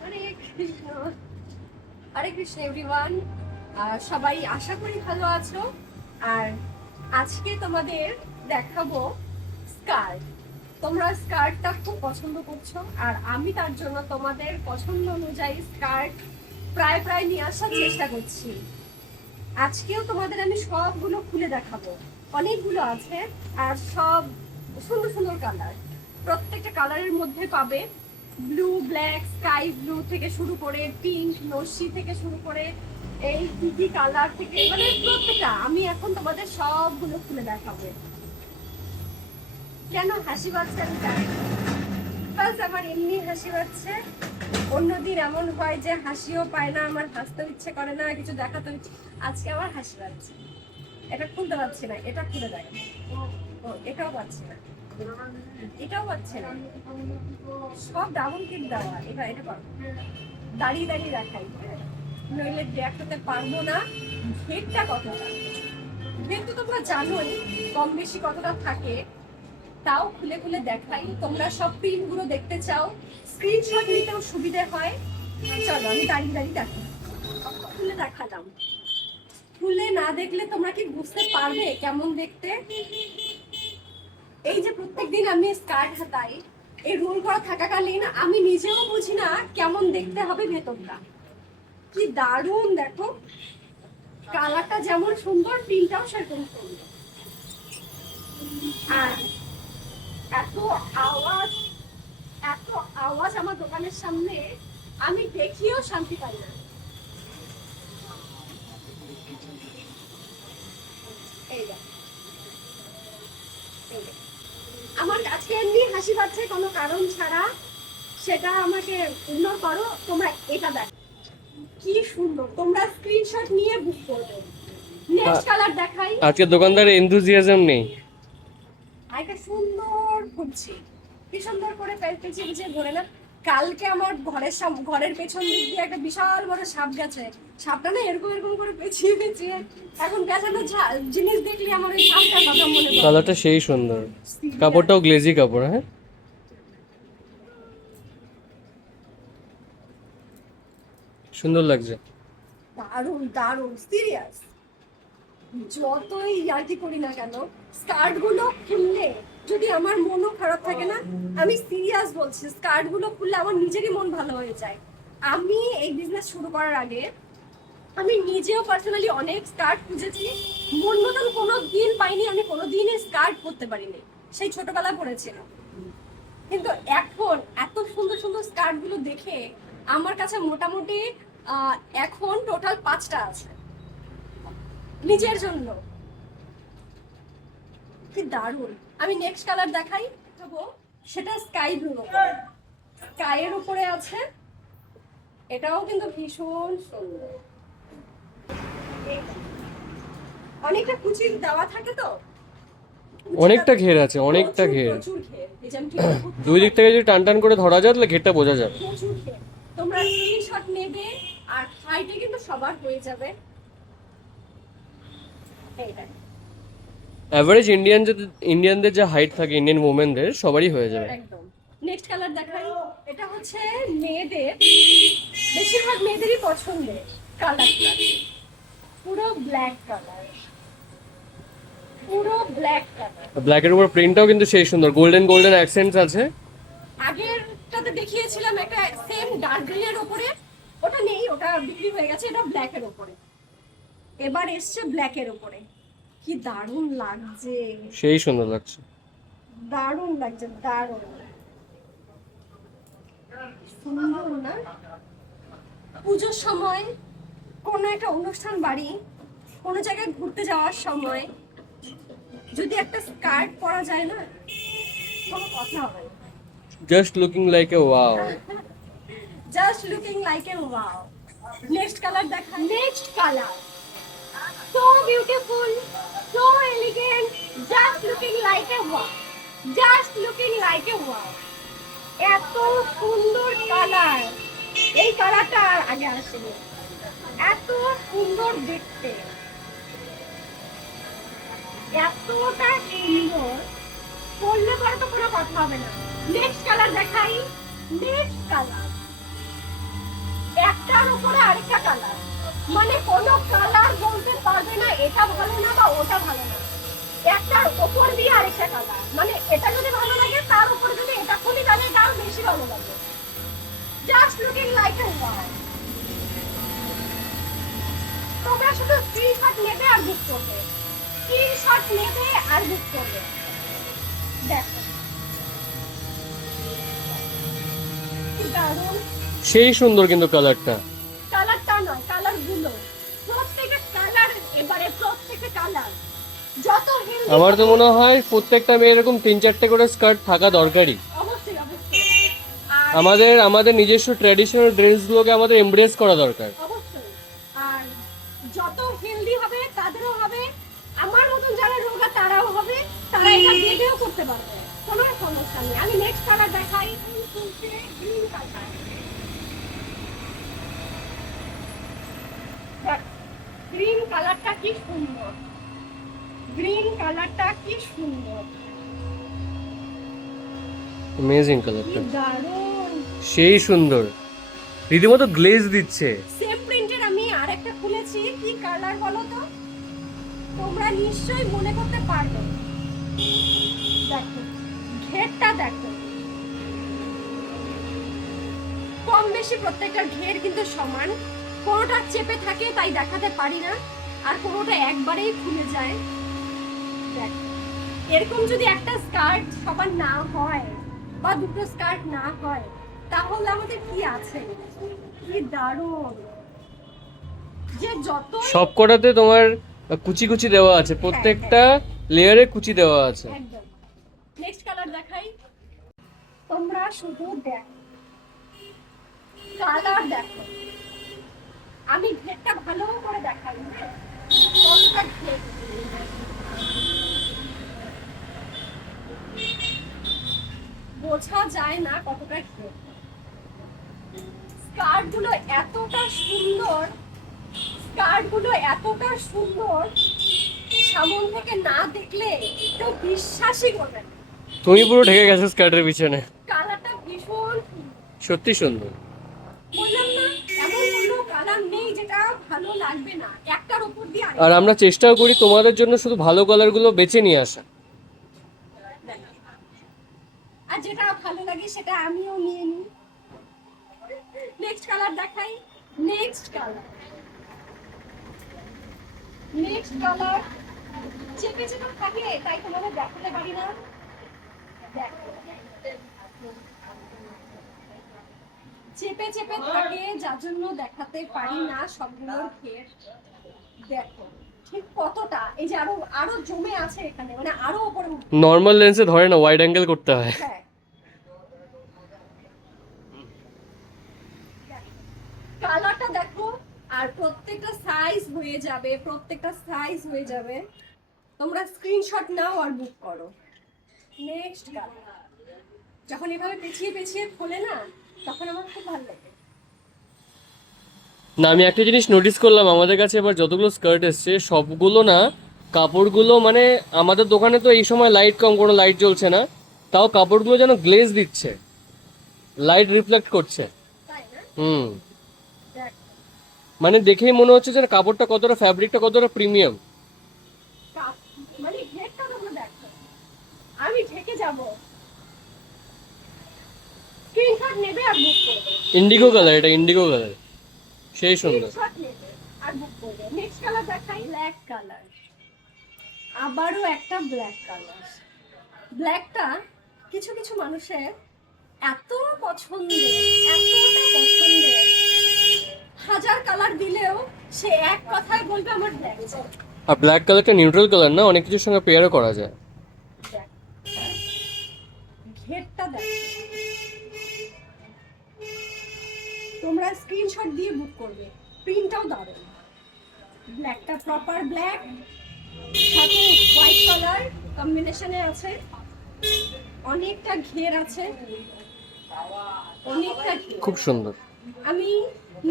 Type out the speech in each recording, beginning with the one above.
হরে কৃষ্ণ। হরে Krishna everyone, সবাই আশা করি ভালো আছো। আর আজকে তোমাদের দেখাবো স্কার্ট। তোমরা স্কার্টটা খুব পছন্দ করছো, আর আমি তার জন্য তোমাদের পছন্দ অনুযায়ী স্কার্ট প্রায় প্রায় নিয়ে আসার চেষ্টা করছি। আজকেও তোমাদের আমি সবগুলো খুলে দেখাবো, অনেকগুলো আছে আর সব সুন্দর সুন্দর কালার। প্রত্যেকটা কালারের মধ্যে পাবে ব্লু, ব্ল্যাক, স্কাই ব্লু থেকে শুরু করে পিঙ্ক, নস্যি থেকে শুরু করে এই কি কালার থেকে, মানে প্রত্যেকটা আমি এখন তোমাদের সবগুলো খুলে দেখাবো। কেন হাসি পাচ্ছে আমি জানি না, বাস আমার এমনি হাসি পাচ্ছে। অন্যদিন এমন হয় যে হাসিও পায় না, আমার হাসতে ইচ্ছে করে না, কিছু দেখাতে ইচ্ছে। আজকে আমার হাসি পাচ্ছে। এটা খুলতে পারছি না, এটা খুলে দেখ। ও এটাও পাচ্ছি না, এটাও পাচ্ছে না, সব ডাবল কিট দেওয়া। এবার এটা পারবো দাঁড়িয়ে দাঁড়িয়ে দেখাই, নইলে দেখাতে পারবো না ঘেরটা কতটা। ঘের তো তোমরা জানোই কম বেশি কতটা থাকে, তাও খুলে খুলে দেখাই। তোমরা সব প্রিন্ট গুলো দেখতে চাও, স্ক্রিনশট নিতেও সুবিধে হয়। চলো আমি দাঁড়িয়ে দাঁড়িয়ে দেখি, খুলে দেখালাম। খুলে না দেখলে তোমরা কি বুঝতে পারবে কেমন দেখতে? এই যে প্রত্যেকদিন আমি স্কার্ট হাতাই, এই রোল করা থাকাকালীন আমি নিজেও বুঝি না কেমন দেখতে হবে ভেতরটা। কি দারুণ দেখো, কালারটা যেমন সুন্দর, প্রিন্টটাও সেরকম সুন্দর। আর এত আওয়াজ, এত আওয়াজ আমার দোকানের সামনে, আমি দেখিও শান্তি পাই না। আমার আজকে এমনি হাসি পাচ্ছে কোনো কারণ ছাড়া, সেটা আমাকে ইগনোর করো। তোমরা এটা দেখো কি সুন্দর, তোমরা স্ক্রিনশট নিয়ে বুক করবে। নেক্সট কালার দেখাই। আজকে দোকানদারের এনথুজিয়াজম নেই। আরেকটা সুন্দর খুঁজছি, কি সুন্দর করে পেঁচিয়ে পেঁচিয়ে ধরে না। কালকে আমার ঘরের পেছন দিক দিয়ে একটা বিশাল বড় সাপ গেছে। সাপটা না এরকম এরকম করে পেঁচিয়ে পেঁচিয়ে, এখন পেঁচানো জিনিস দেখলে আমার ওই সাপটার কথা মনে পড়ে। কালারটা সেই সুন্দর, কাপড়টাও গ্লেজি কাপড়। হ্যাঁ, সুন্দর লাগছে। দারুণ দারুণ সিরিয়াস। যতই ইয়ার্কি করি না কেন, স্কার্ট গুলো খুললে যদি আমার মনও খারাপ থাকে না, আমি সিরিয়াস বলছি, স্কার্ট গুলো খুললে আমার নিজেরই মন ভালো হয়ে যায়। আমি এই বিজনেস শুরু করার আগে আমি নিজেও পার্সোনালি অনেক স্কার্ট খুঁজেছি, মন মতন কোনো দিন পাইনি, আমি কোনো দিনই স্কার্ট পরতে পারিনি, সেই ছোটবেলায় পরেছিলাম। কিন্তু এখন এত সুন্দর সুন্দর স্কার্ট গুলো দেখে আমার কাছে মোটামুটি এখন টোটাল 5টা আছে নিজের জন্য। কি দারুণ। আমি নেক্সট কালার দেখাই, দেখাবো সেটা স্কাই ব্লু, স্কাই এর উপরে আছে। এটাও কিন্তু ভীষণ সুন্দর, অনেকটা কুচি দেওয়া থাকে তো, অনেকটা ঘের আছে, অনেকটা ঘের। প্রচুর ঘের। এই যে আমি কি দুই দিক থেকে যদি টান টান করে ধরা যায় তাহলে ঘেরটা বোঝা যাবে। প্রচুর ঘের। তোমরা স্ক্রিনশট নেবে, আর হাইটে কিন্তু সবার হয়ে যাবে। এইটা অ্যাভারেজ ইন্ডিয়ানদের যা হাইট থাকে, ইন্ডিয়ান ওমেনদের সবারই হয়ে যাবে। একদম। নেক্সট কালার দেখাই। এটা হচ্ছে মেয়েদের, বেশিরভাগ মেয়েদেরই পছন্দের কালারটা, পুরো ব্ল্যাক কালার, পুরো ব্ল্যাক কালার। ব্ল্যাকের উপর প্রিন্টটাও কিন্তু সেই সুন্দর, গোল্ডেন গোল্ডেন অ্যাকসেন্টস আছে। আগেরটাতে দেখিয়েছিলাম একটা সেম ডার্ক গ্রিন এর উপরে, ওটা নেই, ওটা বিক্রি হয়ে গেছে। এটা ব্ল্যাক এর উপরে, এবার এসছে ব্ল্যাক এর উপরে। কি দারুণ লাগছে, সেই সুন্দর লাগছে। দারুণ লাগছে, দারুণ সুন্দর না? পুজোর সময়, কোনো একটা অনুষ্ঠান বাড়ি, কোনো জায়গায় ঘুরতে যাওয়ার সময় যদি একটা স্কার্ট পরা যায় না, কোনো কথা হবে না। Just looking like a wow. Just looking like a wow. Next colour দেখা। Next colour so beautiful, so elegant, just looking like a wow, just looking like a wow. এত সুন্দর কালার, এই কালারটা আর আগে আসেনি। এত সুন্দর দেখতে, এতটা সুন্দর, পরলে পরে তো কোনো কথা হবে না। নেক্সট কালার দেখাই। নেক্সট কালার, একটার উপরে আরেকটা কালার, মানে কোনো কালার বলতে পারবে না এটা ভালো না বা ওটা ভালো না। একটার উপর দিয়ে আরেকটা কালার, মানে এটা যদি ভালো লাগে তার উপরে যদি এটা খুলি তাহলে এটা আরো বেশি ভালো লাগে। জাস্ট লুকিং লাইক আ ওয়াও। তোমরা শুধু স্ক্রিনশট নেবে আর বুক করবে, স্ক্রিনশট নেবে আর বুক করবে। দেখো কি দারুণ, সেই সুন্দর কিন্তু কালারটা। কালারটা নয়, কালার গুলো, প্রত্যেকটা কালার, এবারে প্রত্যেকটা কালার যত হেলদি। আমার তো মনে হয় প্রত্যেকটা মেয়ে এরকম 3-4টে করে স্কার্ট থাকা দরকারি। অবশ্যই অবশ্যই। আর আমাদের নিজস্ব ট্র্যাডিশনাল ড্রেসগুলোকে আমাদের এমব্রেস করা দরকার। অবশ্যই, আর যত হেলদি হবে তাদেরও হবে, আমার মতন যারা রোগা তারাও হবে, তারা এটা বেডেও করতে পারবে, কোনো সমস্যা নেই। আমি নেক্সট কালার দেখাই, গ্রিন কালার। গ্রিন কালারটা কি সুন্দর, গ্রিন কালারটা কি সুন্দর, অ্যামেজিং কি কালারটা, দারুণ। সেই সুন্দর, রীতিমতো গ্লেজ দিচ্ছে। সেম প্রিন্টের আমি আরেকটা খুলেছি, কি কালার বলো তো, তোমরা নিশ্চয়ই মনে করতে পারবে। দেখো ঘেরটা দেখো, কম বেশি প্রত্যেকটা ঘের কিন্তু সমান, কোনোটা চেপে থাকে তাই দেখাতে পারি না, আর কোনোটা একবারেই খুলে যায়। দেখো এরকম যদি একটা স্কার্ট সবার না হয় বা দুটো স্কার্ট না হয় তাহলে আমাদের কি আছে, কি দারুণ। যে যত সব কটাতে তোমার কুচি কুচি দেওয়া আছে, প্রত্যেকটা লেয়ারে কুচি দেওয়া আছে। একদম। নেক্সট কালার দেখাই, তোমরা শুধু দেখো, কালার দেখো। আমি ঘেরটা ভালো করে দেখাই, হ্যাঁ? কতটা ঘের, বোঝা যায় না কতটা ঘের। স্কার্ট গুলো এতটা সুন্দর, স্কার্ট গুলো এতটা সুন্দর, সামন থেকে না দেখলে কেউ বিশ্বাসই করবে না। তুমি পুরো ঢেকে গেছো স্কার্টের পিছনে, কালারটা ভীষণ সুন্দর। সত্যি সুন্দর। বললাম না, এমন কোনো কালার নেই যেটা ভালো লাগবে না, একটার উপর দিয়ে আর আমরা চেষ্টাও করি তোমাদের জন্য শুধু ভালো কালারগুলো বেছে নিয়ে আসা। আর যেটা ভালো লাগে সেটা আমিও নিয়ে নিই। নেক্সট কালার দেখাই, নেক্সট কালার, নেক্সট কালার। চেপে চেপে থাকে তাই তোমাদের দেখাতে পারি না। দেখো চেপে চেপে থাকে যার জন্য দেখাতে পারি না সবগুলোর ঘের। দেখো ঠিক কতটা, এই যে আরো আরো জমে আছে এখানে, মানে আরো উপরে উঠবে। নর্মাল লেন্সে ধরে না, ওয়াইড অ্যাঙ্গেল করতে হয়। হ্যাঁ কালারটা দেখো, আর প্রত্যেকটা সাইজ হয়ে যাবে, প্রত্যেকটা সাইজ হয়ে যাবে। তোমরা স্ক্রিনশট নাও আর বুক করো। নেক্সট কালার, যখন এভাবে পেঁচিয়ে পেঁচিয়ে খোলে না তখন আমার খুব ভালো লাগে। না, আমি একটা জিনিস নোটিস করলাম, আমাদের কাছে এবার যতগুলো স্কার্ট এসছে সবগুলো না কাপড়গুলো, মানে আমাদের দোকানে তো এই সময় লাইট কম, কোনো লাইট জ্বলছে না, তাও কাপড়গুলো যেন গ্লেজ দিচ্ছে, লাইট রিফ্লেক্ট করছে। তাই না? দেখ মানে দেখেই মনে হচ্ছে যে কাপড়টা কতটা, ফ্যাব্রিকটা কতটা প্রিমিয়াম। মানে ঘেরটা তোমরা দেখো, আমি ঢেকে যাব। স্ক্রিনশট নেবে আর বুক করবে। ইন্ডিগো কালার, এটা ইন্ডিগো কালার, সেই সুন্দর। স্ক্রিনশট নেবে আর বুক করবে। নেক্সট কালার দেখাই, ব্ল্যাক কালার। আবারও একটা ব্ল্যাক কালার। ব্ল্যাকটা কিছু কিছু মানুষের এত পছন্দের, এতটা পছন্দের, হাজার কালার দিলেও সে এক কথায় বলবে আমার ব্ল্যাক চাই। আর ব্ল্যাক কালারটা নিউট্রাল কালার না, অনেক কিছুর সঙ্গে পেয়ারও করা যায়। দেখ, ঘেরটা দেখ, তোমরা স্ক্রিনশট দিয়ে বুক করবে। প্রিন্টটাও দারুণ, ব্ল্যাকটা প্রপার ব্ল্যাক, সাথে হোয়াইট কালার কম্বিনেশনে আছে, অনেকটা ঘের আছে, অনেকটা ঘের। খুব সুন্দর। আমি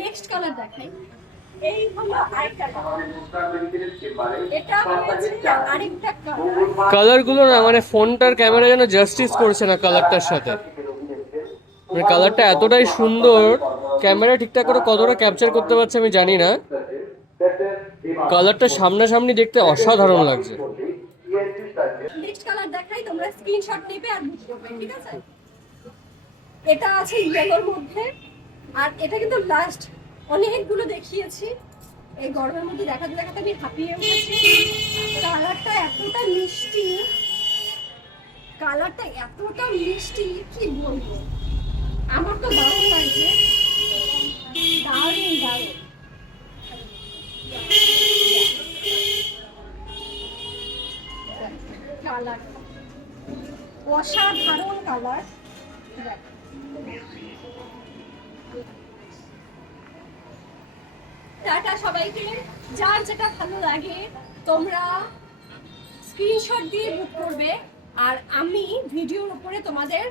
নেক্সট কালার দেখাই। এই হলো আরেকটা এটা হচ্ছে আরেকটা কালার। কালারগুলো না মানে ফোনটার ক্যামেরা যেন জাস্টিস করছে না কালারটার সাথে, মানে কালারটা এতটাই সুন্দর, ক্যামেরা ঠিকঠাক করে কতটা ক্যাপচার করতে পারছে আমি জানি না, কালারটা সামনাসামনি দেখতে অসাধারণ লাগছে। নেক্সট কালার দেখাই, তোমরা স্ক্রিনশট নেবে আর বুক করবে, ঠিক আছে? এটা আছে ইয়েলোর মধ্যে, আর এটা কিন্তু লাস্ট অনেকগুলো দেখিয়েছি, এই গরমের মধ্যে দেখাতে দেখাতে আমি হাঁপিয়ে উঠেছি। কালারটা এতটা মিষ্টি, কালারটা এতটা মিষ্টি কি বলবো, আমার তো দারুণ লাগছে, দারুণ দারুণ। কালার অসাধারণ কালার। টাটা সবাইকে, যার যেটা ভালো লাগে তোমরা স্ক্রিনশট দিয়ে বুক করবে, আর আমি ভিডিওর উপরে তোমাদের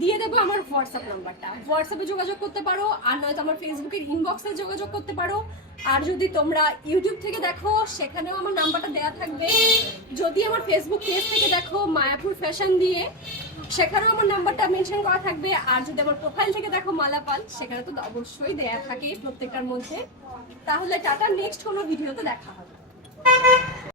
দিয়ে দেবো আমার হোয়াটসঅ্যাপ নাম্বারটা, হোয়াটসঅ্যাপে যোগাযোগ করতে পারো, আর নয়তো আমার ফেসবুকের ইনবক্সে যোগাযোগ করতে পারো। আর যদি তোমরা ইউটিউব থেকে দেখো সেখানেও আমার নাম্বারটা দেওয়া থাকবে, যদি আমার ফেসবুক পেজ থেকে দেখো মায়াপুর ফ্যাশন দিয়ে সেখানেও আমার নাম্বারটা মেনশন করা থাকবে, আর যদি আমার প্রোফাইল থেকে দেখো মালাপাল সেখানে তো অবশ্যই দেয়া থাকে প্রত্যেকটার মধ্যে। তাহলে টাটা, নেক্সট কোনো ভিডিওতে দেখা হবে।